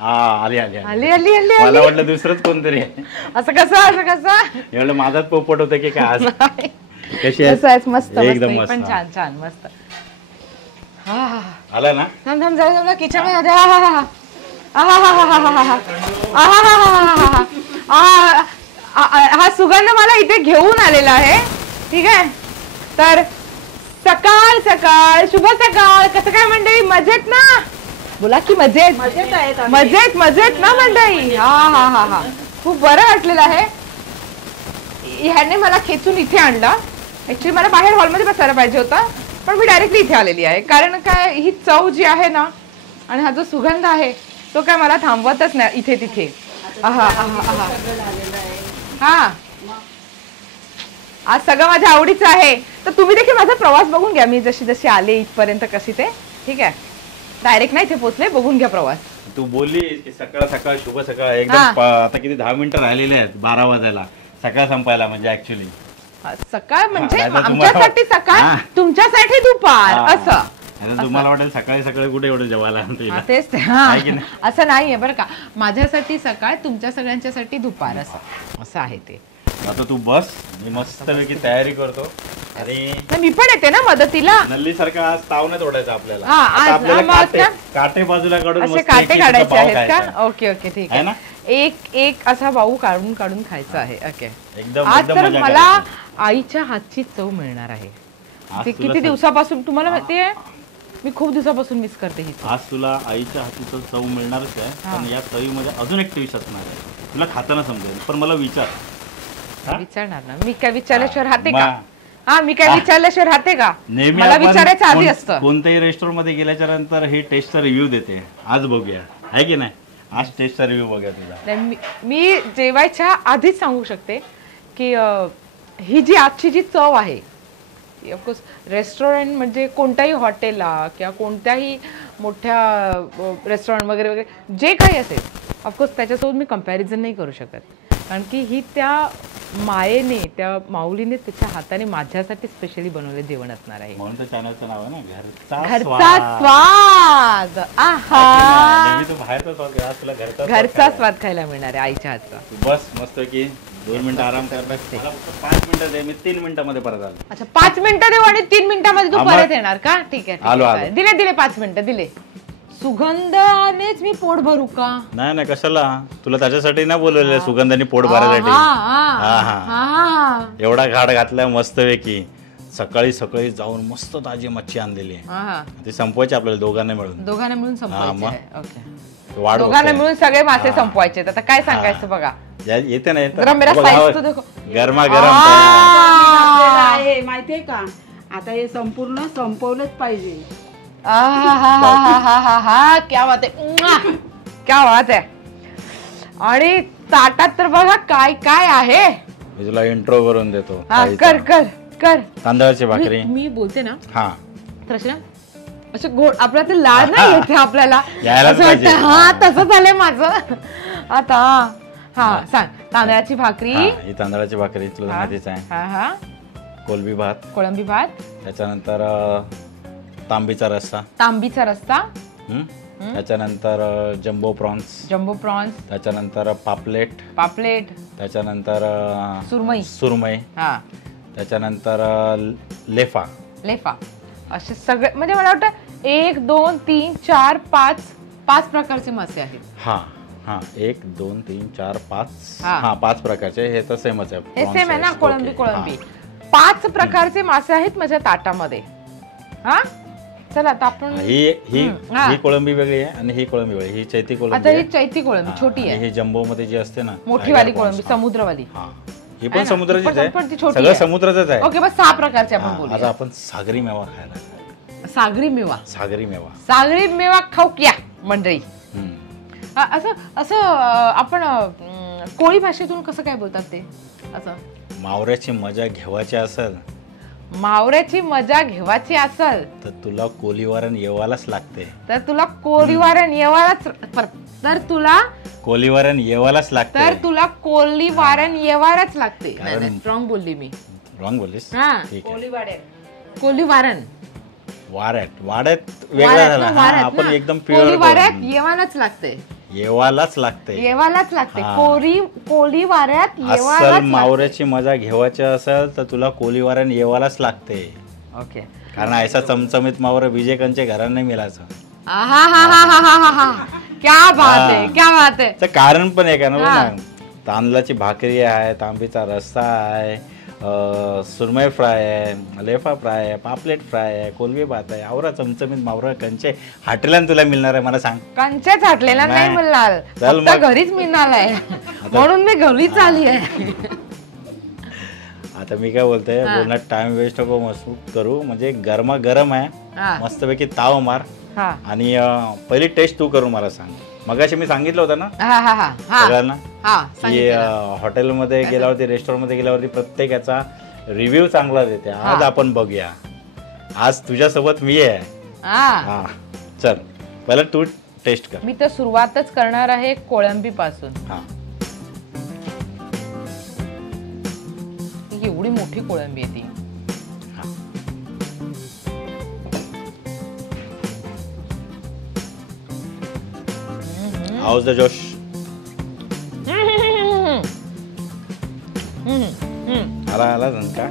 हा आली आली आली आली आली मला वाटलं दुसरंच कोणतरी असं कसं एवढं माझाच पोपट होतं की काय आज कशी आहेस? मस्त एकदम मस्त पण छान छान मस्त. आला ना थांब थांब जाऊ किचन मध्ये. हा सुगंध मला इथे घेऊन आलेला आहे. ठीक आहे, तर सकाळ सकाळ शुभ सकाळ. कसं काय मंडळी, मजेत ना? बोला की मजेत मजेत मजेत ना मंडळी? हा हा हा हा खूप बरं वाटलेलं आहे. ह्याने मला खेचून इथे आणलं. ऍक्च्युली मला बाहेर हॉलमध्ये बसायला पाहिजे होता, पण मी डायरेक्टली इथे आलेली आहे. कारण काय, ही चव जी आहे ना आणि हा जो सुगंध आहे तो काय मला थांबवतच नाही इथे तिथे. हा आज सगळं माझ्या आवडीचं आहे. तर तुम्ही देखील माझा प्रवास बघून घ्या. मी जशी जशी आले इथपर्यंत कशी ते. ठीक आहे, डायरेक्ट नाही इथे पोहोचले. बघून घ्या प्रवास. तू बोलली की सकाळ सकाळ शुभ सकाळ. एकदम आता किती 10 मिनिटं राहिलेले आहेत 12 वाजायला सकाळ संपायला. म्हणजे ऍक्च्युली सकाळ म्हणजे आमच्यासाठी सकाळ, तुमच्यासाठी दुपार असं. तुम्हाला वाटेल सकाळी सकाळी कुठे एवढं जेवायला. तेच असं नाहीये बरं का. माझ्यासाठी सकाळ, तुमच्या सगळ्यांच्यासाठी दुपार असं आहे ते. आता तू बस, मी मस्तपैकी तयारी करतो. आणि मी पण येते ना मदतीला. नल्ली सारखा आज ताव नाही तोडायचा आपल्याला. काटे बाजूला काढून असे काटे काढायचे आहेत का? ओके ओके ठीक आहे ना. एक एक असा बाऊ काढून काढून खायचा आहे. ओके एकदम. आज तर मला आईच्या हातची चव मिळणार आहे. ते किती दिवसापासून तुम्हाला माहितीये, मी खूप दिवसापासून मिस करते ही. आज तुला आईच्या हातीचं चव मिळणारच आहे. पण या चवीमध्ये अजून एक टेस्ट असणार आहे. तुला खाताना समजेल. पण मला विचारणार ना. मी काय विचारल्याशिवाय राहते का? हा, मी काय विचारल्याशिवाय राहते का? मला विचारायचं आधी असतं. कोणत्याही रेस्टॉरंट मध्ये गेल्याच्या नंतर हे टेस्टचा रिव्ह्यू देते. आज बघूया आहे की नाही. आज टेस्टचा रिव्ह्यू बघूया तुझा. मी जेवायच्या आधीच सांगू शकते की ही जी आजची जी चव आहे, ऑफकोर्स रेस्टॉरंट म्हणजे कोणत्याही हॉटेलला किंवा कोणत्याही मोठ्या रेस्टॉरंट वगैरे वगैरे जे काही असेल, ऑफकोर्स त्याच्यासोबत मी कंपॅरिझन नाही करू शकत. कारण की ही त्या मायेने, त्या माऊलीने त्याच्या हाताने माझ्यासाठी स्पेशली बनवलेलं जेवण असणार आहे. म्हणून तर चॅनलचं नाव आहे ना, घरचा स्वाद. घरचा स्वाद खायला मिळणार आहे आईच्या हातचा. बस मस्त की 2 मिनिटं आराम कर. 5 मिनिटं दे, मी 3 मिनिटांमध्ये परत आलो. अच्छा 5 मिनिटं देऊ आणि 3 मिनिटांमध्ये तू परत येणार का? ठीक आहे, दिले 5 मिनिटं दिले. सुगंधानेच मी पोट भरू का? नाही कशाला, तुला त्याच्यासाठी नाही बोलवलेलं सुगंधाने पोट भरायसाठी. एवढा घाट घातलाय मस्त पैकी. सकाळी सकाळी जाऊन मस्त ताजी मच्छी आणलेली आहे. ती संपवायची आपल्याला दोघांना मिळून. दोघांना मिळून संपवायची. दोघांना मिळून सगळे मासे संपवायचे. आता काय सांगायचं बघा. येते ना गरमागरम आहे माहितीये का. आता हे संपूर्ण संपवलंच पाहिजे. क्या बात आहे, क्या बात आहे. आणि ताटात तर बघा काय काय आहे. मी तुला इंट्रो करून देतो. कर कर कर. तांदळाची भाकरी मी बोलते ना. हा तर असं गोड आपल्या ते लाड नाही येते आपल्याला. हा तसं झालंय माझं आता. हा सांग. तांदळाची भाकरी. ही तांदळाची भाकरी तुला माहितीच आहे. हा कोलंबी भात. त्याच्यानंतर तांबीचा रस्सा. त्याच्यानंतर जम्बो प्रॉन्स. त्याच्यानंतर पापलेट. त्याच्यानंतर सुरमई. त्याच्यानंतर लेफा. असे सगळे म्हणजे मला वाटतं 1 2 3 4 5 प्रकारचे मासे आहेत. हा 1 2 3 4 5 5 प्रकारचे. हे तर सेमच आहे. हे सेम आहे ना. कोळंबी 5 प्रकारचे मासे आहेत माझ्या ताटामध्ये. हा चला आता आपण ही कोळंबी वेगळी आहे आणि ही कोळंबी वेगळी. ही चैती कोळंबी. आता ही चैती कोळंबी छोटी आहे. ही जम्बो मध्ये जी असते ना मोठी वाली कोळंबी, समुद्रवाली. ही पण समुद्राचीच आहे. सगळं समुद्राचंच आहे. ओके बस 6 प्रकारचे आपण बोलू. आता आपण सागरी मेवा खायला. सागरी मेवा खाऊ क्या मंडळी. असं आपण कोळी भाषेतून कसं काय बोलतात ते असं. मावऱ्याची मजा घ्यावायची असेल तर तुला कोलीवारण येवालाच लागते. तर तुला कोलीवारण लागते. रॉंग बोलली मी. रॉंग बोललीस. कोलीवारण वाड्यात वेगळा झाला. आपण एकदम कोलीवाऱ्यात येवालाच लागते. येवालाच लागते. येवालाच लागते. हा. कोळी वाऱ्यात अस्सल येवालाच लागते. मावऱ्याची मजा घेवायची असेल तर तुला कोली वाऱ्याने येवालाच लागते. ओके. कारण ऐसा चमचमीत मावरा विजयकांच्या घरात नाही मिळायचं. क्या बात आहे, क्या बात आहे. तर कारण पण आहे का हा. ना, तांदळाची भाकरी आहे, तांबीचा रस्सा आहे, सुरमई फ्राय आहे, लेफा फ्राय आहे, पापलेट फ्राय आहे, कोलबी भात आहे, आवरा चमचमीत मावरा कंचे हॉटेलात तुला मिळणार आहे मला सांग. कंचेच हटलेला नाही नाही. मिळणार, चल फक्त मग. घरीच मिळणार आहे म्हणून मी घरीच आली आहे. आता मी काय बोलतोय, हा. बोलण्यात टाइम वेस्ट नको मस्त करू. म्हणजे गरमा गरम आहे, हा. मस्तपैकी ताव मार. हा आणि पहिली टेस्ट तू करून मला सांग. मगाशी मी सांगितलं होतं ना हा हा हा हा सगळ्यांना हा की सांगितलं. हॉटेलमध्ये गेल्यावरती, रेस्टॉरंटमध्ये गेल्यावरती प्रत्येकाचा रिव्ह्यू चांगला देते. आज हा. आपण बघूया. आज तुझ्यासोबत मी आहे. हा. हा चल पहिला तू टेस्ट कर. मी तर सुरुवातच करणार आहे कोळंबी पासून. हा ही एवढी मोठी कोळंबी आहे ती. हा. हाऊस द जोश. आला आला झणका.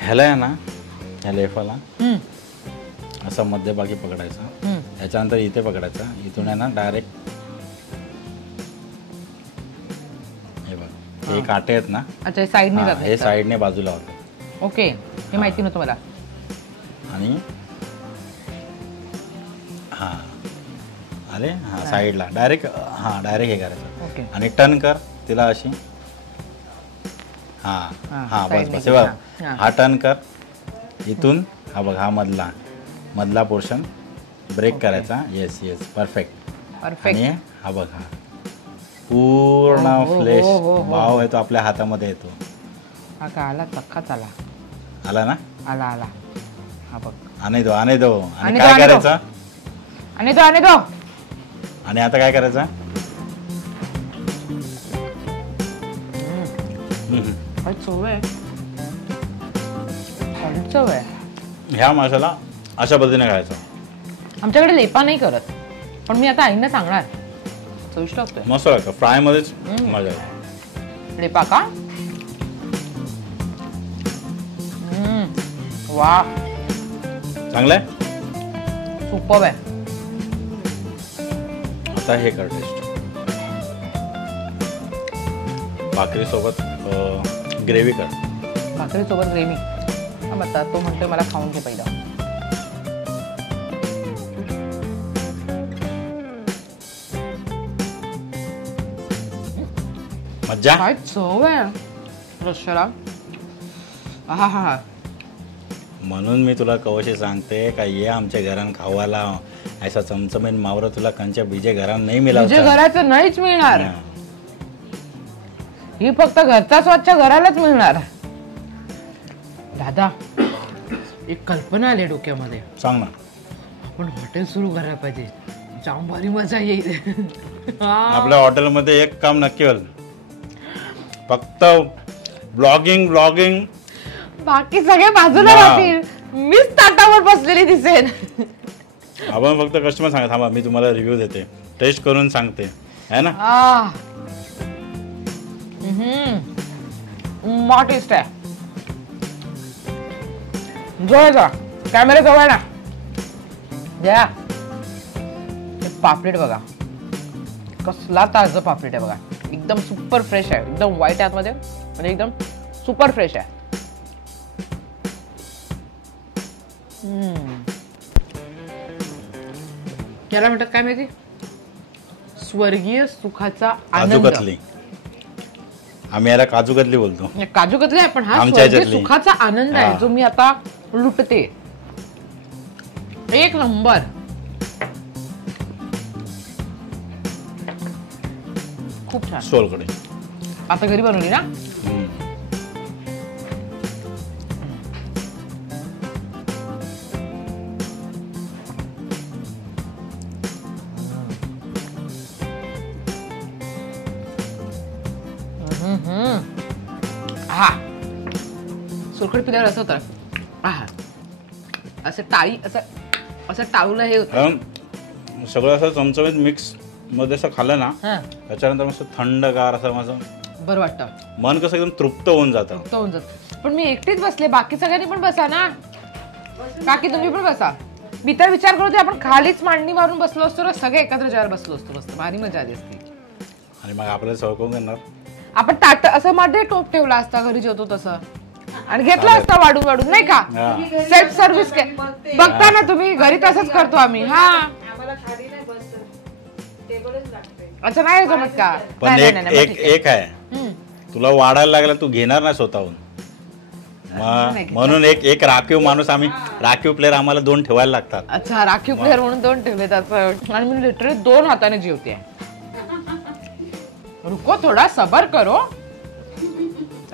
ह्याला आहे ना, ह्या लेफाला असा मध्यभागी पकडायचा, याच्यानंतर इथे पकडायचा, इथून आहे ना डायरेक्ट हे बघ, हे काटे आहेत ना, अच्छा साईडने हा, जात हे साईडने बाजूला होते. ओके. हे माहिती नव्हतं मला. आणि हा आले, हा साईडला डायरेक्ट, हा डायरेक्ट हे करायचं. ओके. आणि टर्न कर तिला अशी. हा हा, हा बस साईडने बस हे कर, बघ. हा. हा टर्न कर इथून. हा बघ, हा मधला पोर्शन ब्रेक करायचा. Yes yes perfect. परफेक्ट. आणि हा बघ, हा पूर्ण हो, हो, फ्लेश हो, हो, हो. वाव आहे तो आपल्या हातामध्ये येतो. हा का आला, चक्काच आला. आला ना. आला आला. हा बघ. आणि दो आणि दो. आणि आणि काय दो, आणि दो. करायचं, आणि तो आणि आता काय करायचं, काय चव आहे, काय चव आहे. ह्या माशाला अशा पद्धतीने खायचं. आमच्याकडे लेपा नाही करत, पण मी आता आईंना सांगणार. चविष्ट असतोय. मस्त लागतं. फ्राय मध्येच मजा येते. लेपा का. वा, चांगलं आहे. सुपर आहे. आता हे कर टेस्ट. भाकरी सोबत ग्रेव्ही कर. भाकरी सोबत ग्रेव्ही. हा बता, तो म्हणतोय मला खाऊन घे पहिला. मज्जा. काय चव आहे रश्याला. हा हा हा. म्हणून मी तुला कवशी सांगते का, ये आमच्या घरान खावाला. ऐसा चमचमीत मावरा तुला कंच्या बीजे घरात नाही तुझ्या मिळाला. घराचं नाहीच मिळणार. ही फक्त घरचा स्वच्छ घरालाच मिळणार. दादा, एक कल्पना आली डोक्यामध्ये. सांग ना. आपण हॉटेल सुरू करायला पाहिजे. जाम भारी मजा येईल. आपल्या हॉटेलमध्ये एक काम नक्की होईल, फक्त ब्लॉगिंग. बाकी सगळे बाजूला हा. राहतील, मीच ताटावर बसलेली दिसेन. आपण फक्त कस्टमर सांगा, थांबा मी तुम्हाला रिव्ह्यू देते, टेस्ट करून सांगते, है ना. टेस्ट आहे. जोय जा कॅमेरा जवळ ना द्या. पापलेट बघा, कसला ताजं पापलेट आहे बघा. एकदम सुपर फ्रेश आहे, एकदम व्हाईट आतमध्ये, म्हणजे एकदम सुपर फ्रेश आहे. याला म्हणतात काय माहिती, स्वर्गीय सुखाचा काजू आनंद. कतली, आम्ही याला काजू कतली बोलतो. काजू कतली आहे, पण हा आमच्या स्वर्गीय ह्याच्यातली. सुखाचा आनंद आहे हा. जो मी आता लुटते. एक नंबर. खूप छान. सोलकडे आता घरी बनवली ना. हा सुरखड पिल्यावर असं होतं आहा असं टाळी असं टाळूला हे होतं. सगळं असं चमचमीत मिक्स मध्ये असं खाल्लं ना हा त्याच्यानंतर मस्त थंडगार असं माझं बरं वाटतं. मन कसं एकदम तृप्त होऊन जातं. तो होऊन जात. पण मी एकटीच बसले, बाकी सगळ्यांनी पण बसा ना. बाकी तुम्ही पण बसा. मी तर विचार करतो आपण खालीच मांडणी मारून बसलो असतो ना, सगळे एकत्र जेवायला बसलो असतो. मस्त भारी मजा आली असती. आणि मग आपल्याला सवय करून देणार. आपण ताट असं मध्ये टोप ठेवला असता घरी जेवतो तसं आणि घेतला असता वाढून वाढून नाही का. सेल्फ सर्व्हिस बघता ना तुम्ही, घरी तसंच करतो आम्ही. हा आम्हाला खाली नाही बसत, टेबलच लागते. असं नाही जमत का. पण नाही, नाही, नाही, मग ठीक आहे. एक आहे तुला वाढायला लागला तू घेणार ना स्वतःहून. म्हणून एक राखीव माणूस आम्ही राखीव प्लेअर आम्हाला 2 ठेवायला लागतात. अच्छा राखीव प्लेअर म्हणून 2 ठेवले त्याचं. आणि मी लिटरली 2 हाताने जेवते. रुको थोडा सबर करो.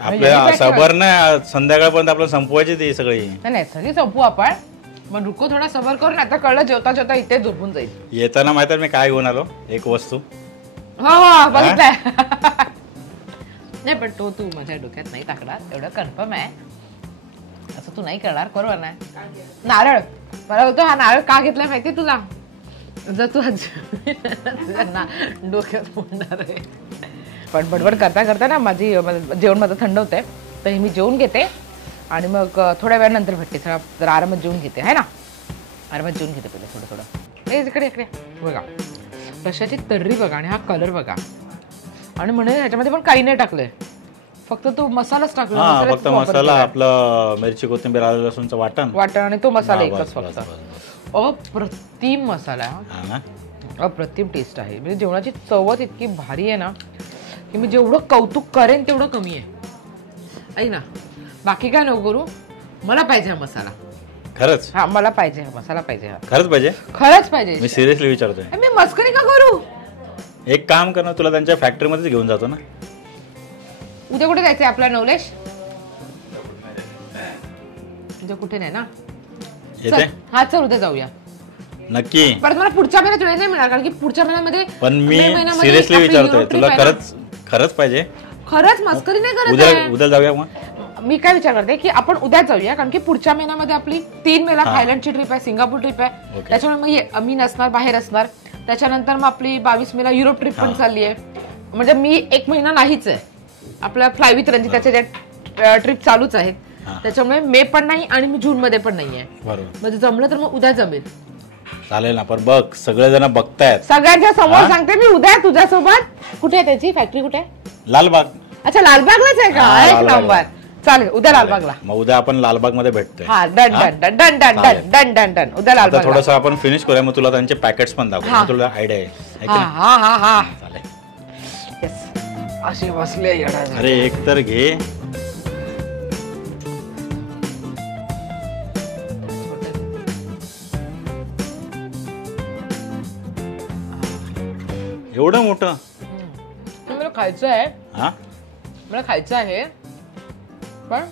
आपल्या सबर नाही संध्याकाळपर्यंत आपल्याला संपवायची ती सगळी. नाही सगळी संपू आपण. मग रुको थोडा सबर करून आता कळलं जेवता जेवता इथे झोपून जाईल. येताना माहिती मी काय घेऊन आलो एक वस्तू. हो बघितलंय. नाही पण तो तू माझ्या डोक्यात नाही टाकणार एवढं कन्फर्म आहे. असं तू नाही करणार बरोबर ना. नारळ मला बोलतो हा नारळ का घेतलाय माहितीये तुला. जर तू ना डोक्यात फोडणार आहे. पण बडबड करता करता ना माझी जेवण माझं थंड होतंय तर मी जेवून घेते आणि मग थोड्या वेळानंतर भेटते. जरा आरामात जेवून घेते आहे ना. आरामात जेवून घेते पहिले थोडं थोडं. इकडे इकडे बघा रशाची तर्री बघा आणि हा कलर बघा. आणि म्हणे ह्याच्यामध्ये पण काही नाही टाकलंय, फक्त तो मसालाच टाकला. फक्त मसाला आपलं मिरची कोथिंबीर आलं लसूणचं वाटण आणि तो मसाला एकच फक्त. अप्रतिम मसाला आहे, अप्रतिम टेस्ट आहे. म्हणजे जेवणाची चवच इतकी भारी आहे ना की मी जेवढं कौतुक करेन तेवढं कमी आहे. ऐक ना बाकी काय नको करू, मला पाहिजे हा मसाला. खरंच हा मला पाहिजे हा मसाला पाहिजे. हा खरंच पाहिजे, खरंच पाहिजे. मी सिरियसली विचारतोय. मी मस्करी का करू. एक काम कर ना, तुला त्यांच्या फॅक्टरीमध्येच घेऊन जातो ना. उद्या कुठे जायचंय आपला नवलेश. उद्या कुठे नाही ना. येते हा चल उद्या जाऊया नक्की. परत मला पुढच्या महिन्यात वेळ नाही मिळणार कारण की पुढच्या महिन्यामध्ये. पण मी सिरियसली विचारतोय तुला खरंच पाहिजे. खरंच मस्करी नाही करत. उद्या जाऊया मग. मी काय विचार करते की आपण उद्या जाऊया कारण की पुढच्या महिन्यामध्ये आपली 3 मेला थायलंडची ट्रिप आहे, सिंगापूर ट्रिप आहे. त्याच्यामुळे मग मी नसणार, बाहेर असणार. त्याच्यानंतर मग आपली 22 मेला युरोप ट्रिप पण चालली आहे. म्हणजे मी 1 महिना नाहीच आहे. आपल्या फ्लाय विथ रंजिताच्या ज्या ट्रिप चालूच आहेत त्याच्यामुळे मे पण नाही आणि मी जून मध्ये पण नाहीये. बरोबर. म्हणजे जमलं तर मग उद्या जमेल. चालेल ना. पण बघ सगळेजण बघतायत. सगळ्यांच्या समोर सांगते मी उद्या तुझ्यासोबत. कुठे आहे त्याची फॅक्टरी कुठे आहे. लालबाग. अच्छा लालबागलाच आहे का. एक नंबर. चालेल उद्या लालबागला. मग उद्या आपण लालबाग मध्ये भेटतोय. हा done done done done done done done done done. उद्या लालबाग. थोडस आपण फिनिश करूया मग तुला त्यांचे पॅकेट्स पण दाखवू. तुला आयडिया आहे. हा हा हा चालेल. येस असे बसले. अरे एक तर घे. एवढं मोठं मला खायचं आहे. हा मला खायचं आहे पण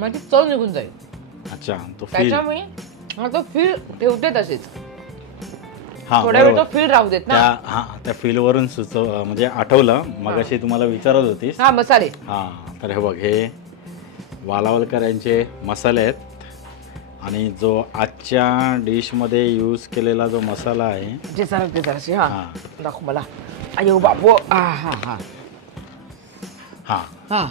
माझी चव निघून जाईल. अच्छा तो फील. त्याच्यामुळे तो फील ठेवते तसेच. हा थोड्या वेळ तो फील राहू देत ना. त्या फील वरून म्हणजे आठवलं मगाशी तुम्हाला विचारत होतीस. हा मसाले. हा तर हे बघ हे वालावलकर यांचे मसाले आहेत आणि जो आजच्या डिश मध्ये यूज केलेला जो मसाला आहे जे सरक ते जराशी. हा दाखव मला. अयो बाबू. हा हा हा हा हा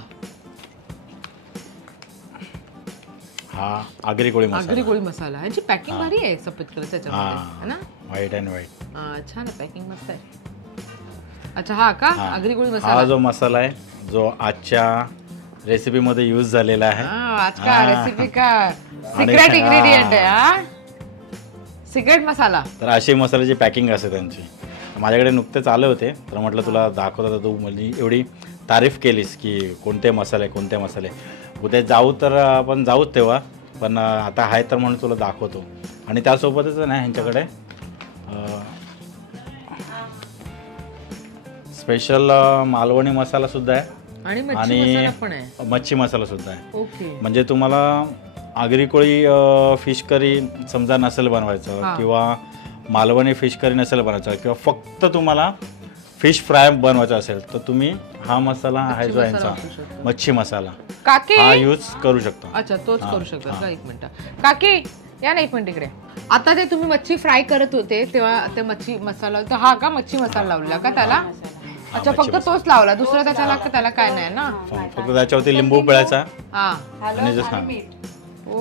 हा आगरी कोळी मसाला. आगरी कोळी मसाला. ह्याची पॅकिंग भारी आहे सफेद कलरच्या हा ना. White and white. छान आहे पॅकिंग मस्त आहे. अच्छा हा का आगरी कोळी मसाला. हा जो मसाला आहे जो आजच्या रेसिपी मध्ये यूज झालेला आहे. आज का रेसिपी का सिक्रेट इंग्रेडियंट आहे. हा सिक्रेट मसाला. तर अशी मसाल्याची पॅकिंग असते त्यांची. माझ्याकडे नुकतेच आले होते तर म्हटलं तुला दाखवता. तू म्हणजे एवढी तारीफ केलीस की कोणते मसाले. उद्या जाऊ तर आपण जाऊच तेव्हा. पण आता आहे तर म्हणून तुला दाखवतो. आणि त्यासोबतच ना ह्यांच्याकडे स्पेशल मालवणी मसाला सुद्धा आहे आणि मच्छी मसाला सुद्धा आहे. ओके. म्हणजे तुम्हाला आगरी कोळी फिश करी समजा नसेल बनवायचं किंवा मालवणी फिश करी नसेल बनवायचं किंवा फक्त तुम्हाला फिश फ्राय बनवायचा असेल तर तुम्ही हा मसाला आहे जो यांचा मच्छी मसाला. काकी हा यूज करू शकतो. अच्छा तोच करू शकतात का? एक मिनिट काकी या ना, एक मिनिट इकडे. आता ते तुम्ही मच्छी फ्राय करत होते तेव्हा ते मच्छी मसाला हा का मच्छी मसाला लावला का त्याला? अच्छा फक्त तोच लावला, दुसरा त्याच्याला त्याला काय नाही ना? फक्त त्याच्यावरती लिंबू पिळायचा हा आणि जसं ओ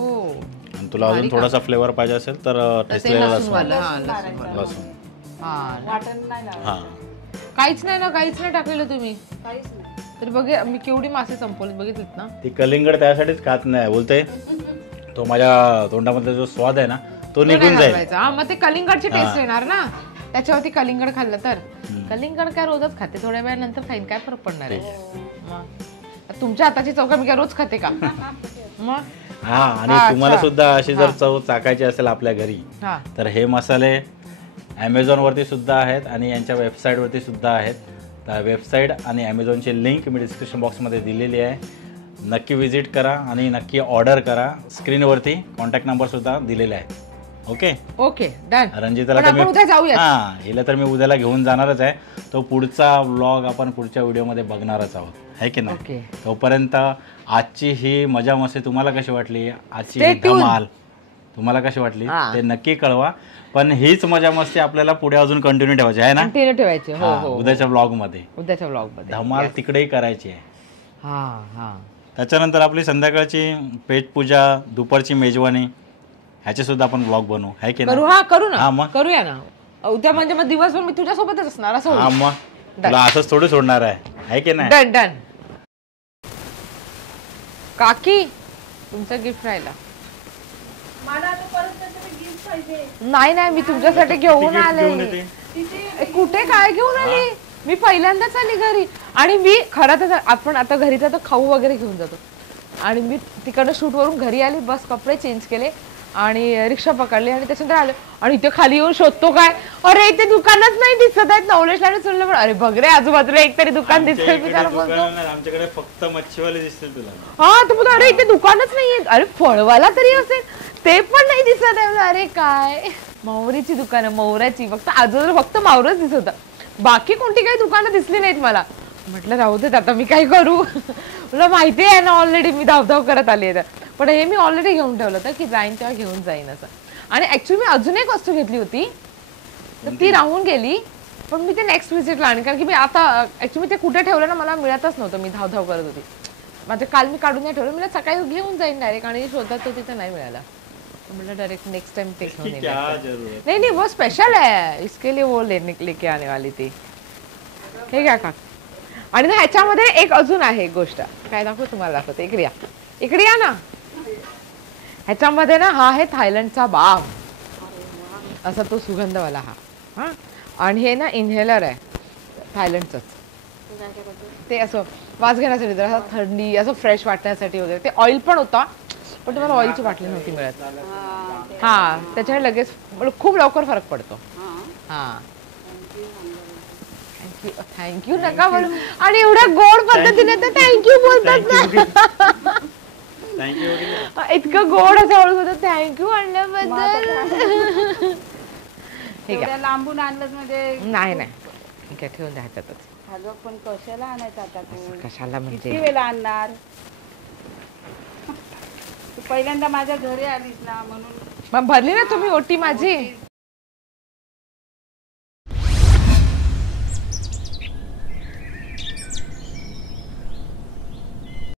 आणि तुला अजून थोडासा फ्लेवर पाहिजे असेल तर ठेचलेला लसूण. लसूण वाटण नाही लावायचं. हा काहीच नाही ना, काहीच नाही टाकलेलं तुम्ही. काहीच नाही. तर बघे मी केवढी मासे संपवलीत बघितलीत ना. ती कलिंगड त्यासाठीच खात नाही बोलते, तो माझ्या तोंडामधला जो स्वाद आहे ना तो निघून जाईल. हा मग ते कलिंगडची टेस्ट येणार ना त्याच्यावरती. कलिंगड खाल्लं तर कलिंगड काय रोजच खाते, थोड्या वेळानंतर खाईन, काय फरक पडणार आहे? मग तुमच्या हाताची चौका मी काय रोज खाते का? मग हा आणि तुम्हाला सुद्धा अशी जर चव चाकायची असेल आपल्या घरी हा तर हे मसाले Amazon वरती सुद्धा आहेत आणि यांच्या वेबसाईट वरती सुद्धा आहेत. तर वेबसाईट आणि Amazonची लिंक मी डिस्क्रिप्शन बॉक्समध्ये दिलेली आहे. नक्की विजिट करा आणि नक्की ऑर्डर करा. स्क्रीनवरती कॉन्टॅक्ट नंबर सुद्धा दिलेले आहे. Okay okay done. रंजिताला तर मी उद्या जाऊया. हा हिला तर मी उद्याला घेऊन जाणारच आहे. तो पुढचा व्लॉग आपण पुढच्या व्हिडिओमध्ये बघणारच आहोत, आहे की नाही? तोपर्यंत आजची ही मजा मस्ती तुम्हाला कशी वाटली, आजची ही धमाल तुम्हाला कशी वाटली ते नक्की कळवा. पण हीच मजा मस्ती आपल्याला पुढे अजून कंटिन्यू ठेवायची आहे ना? कंटिन्यू ठेवायची. हो हो उद्याच्या ब्लॉग मध्ये, उद्याच्या ब्लॉग मध्ये धमाल तिकडेही करायची आहे. हा हा त्याच्यानंतर आपली संध्याकाळची पेट पूजा, दुपारची मेजवानी ह्याचे सुद्धा आपण ब्लॉग बनवू, आहे की करू? नाही? हा करू हा, ना, मग? करूया ना. उद्या म्हणजे मग दिवसभर मी तुझ्यासोबतच असणार असं हा होईल. मग तुला असंच थोडी सोडणार आहे की नाही? Done done. काकी तुमचं गिफ्ट राहिला. मला आता परत त्याच्याकडे गिफ्ट पाहिजे. नाही नाही मी तुमच्यासाठी घेऊन आले. कुठे काय घेऊन आली? मी पहिल्यांदाच आली घरी. आणि मी खरं तर आपण आता घरी जातो खाऊ वगैरे घेऊन जातो आणि मी तिकडनं शूट वरून घरी आली, बस कपडे चेंज केले आणि रिक्षा पकडली आणि त्याच्यानंतर आलो आणि इथे खाली येऊन शोधतो काय, अरे इथे दुकानच नाही दिसत आहेत. नवलेशला सोडलं पण अरे बघ रे आजूबाजूला एक तरी दुकान दिसतंय. बिचारा बोलतो आमच्याकडे फक्त मच्छीवाले दिसतील तुला. हा तू बोलतो अरे इथे दुकानच नाहीये. अरे फळवाला तरी असेल ते पण नाही दिसत आहे. अरे काय मावरीची दुकानं, मौराची फक्त आजूबाजूला फक्त मावरच दिसत होता, बाकी कोणती काही दुकानं दिसली नाहीत मला. म्हटलं राहू देत आता मी काय करू. तुला माहिती आहे ना ऑलरेडी मी धावधाव करत आली आहे. पण हे मी ऑलरेडी घेऊन ठेवलं होतं की जाईन तेव्हा घेऊन जाईन असं. आणि ऍक्च्युली मी अजून एक वस्तू घेतली होती तर ती राहून गेली, पण मी ते नेक्स्ट व्हिजिटला आणीन. कारण की मी आता ऍक्च्युली ते कुठे ठेवलं ना मला मिळतच नव्हतं, मी धावधाव करत होती. माझं काल मी काढून नाही ठेवलं, मला सकाळी घेऊन जाईन डायरेक्ट आणि शोधत तो तिथे नाही मिळाला. मतलब डायरेक्ट नेक्स्ट टाइम टेक होने नहीं नहीं वो स्पेशल है इसके लिए वो लेके आने वाली थी. हे घ्या का. आणि ना ह्याच्यामध्ये एक अजून आहे गोष्ट, काय दाखवू तुम्हाला, दाखवते. इकडे या, इकडे या ना. ह्याच्यामध्ये ना हा आहे थायलंडचा बाम, असा तो सुगंधवाला हा. आणि हे ना इन्हेलर आहे थायलंडचंच. ते असं वास घेण्यासाठी जरा थंडी असं फ्रेश वाटण्यासाठी वगैरे. ते ऑइल पण होता पण तुम्हाला ऑइलची बाटली नव्हती मिळत. हा त्याच्याने लगेच खूप लवकर फरक पडतो. हा थँक्यू नका बोलू. आणि एवढ्या गोड पद्धतीने तर थँक्यू बोलतात ना. इतकं गोड असं ओळख होतं थँक्यू आणल्याबद्दल. लांबून आणलंच म्हणजे नाही नाही ठीक आहे ठेवून द्यायच्यातच. अगं पण कशाला आणायचं आता तू? कशाला म्हणजे किती वेळा आणणार? तू पहिल्यांदा माझ्या घरी आलीस ना म्हणून मग भरली ना तुम्ही ओटी माझी.